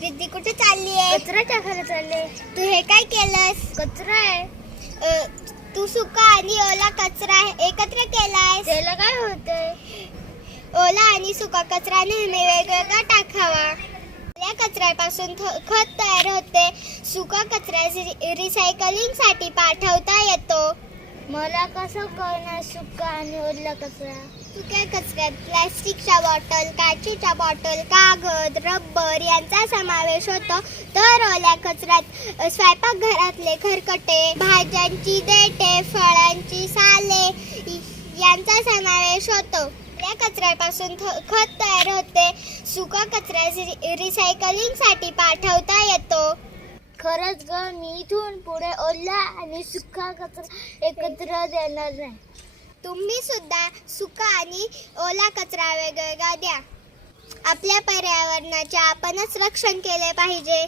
रिद्धी कुठे चालली आहे? कचरा टाकायला चालले तू हे काय केलंस? कचरा आहे. तू सुका आणि ओला कचरा एकत्र केलायस? त्याला काय होतंय? ओला आणि सुका कचरा नेहमी वेगवेगळा टाकावा. ओल्या कचऱ्यापासून खत तयार होते. सुका कचरा रिसायकलिंगसाठी पाठवता येतो. मला कसं कळणार सुका आणि ओला कचरा. सुक्या कचऱ्यात प्लॅस्टिकच्या बॉटल काचेच्या बॉटल कागद रबर यांचा समावेश होतो. तर ओल्या कचऱ्यात स्वयंपाकघरातले खरकटे भाज्यांची देठे फळांची साले यांचा समावेश होतो. ओल्या कचऱ्यापासून खत तयार होते. सुका कचरा रिसायकलिंगसाठी पाठव खरंच ग मी इथून पुढे ओला आणि सुका कचरा एकत्र देणार नाही. तुम्ही सुद्धा सुका आणि ओला कचरा वेगवेगळा द्या. आपल्या पर्यावरणाचे आपणच रक्षण केले पाहिजे.